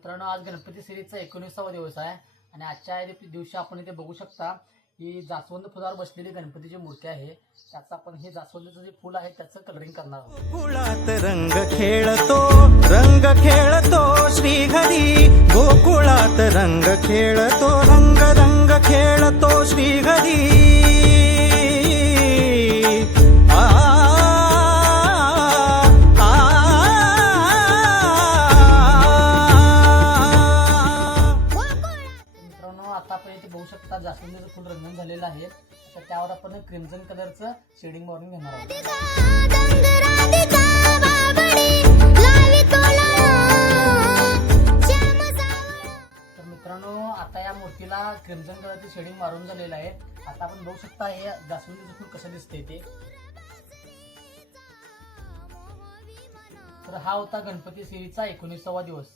मित्रांनो, आज गणपती सिरीजचा 19वा दिवस आहे आणि आजच्या दिवशी आपण इथे बघू शकता ही जास्वंद फुलावर बसलेली गणपतीची मूर्ती आहे. त्याचं आपण हे जास्वंदाचं जे फुल आहे त्याचं कलरिंग करणार आहोत. गोकुळात रंग खेळतो श्रीहरी, गोकुळात रंग खेळतो, रंग खेळतो श्रीहरी. आता आपण इथे बघू शकता जास्वंदाचं फुल रंगण झालेलं आहे. तर त्यावर आपण क्रिम्झन कलरचं शेडिंग मारून घेणार आहोत. तर मित्रांनो, आता या मूर्तीला क्रिम्झन कलरचं शेडिंग मारून झालेलं आहे. आता आपण बघू शकता हे जास्वंदाचं फुल कसं दिसतंय ते. तर हा होता गणपती सिरीजचा 19वा दिवस.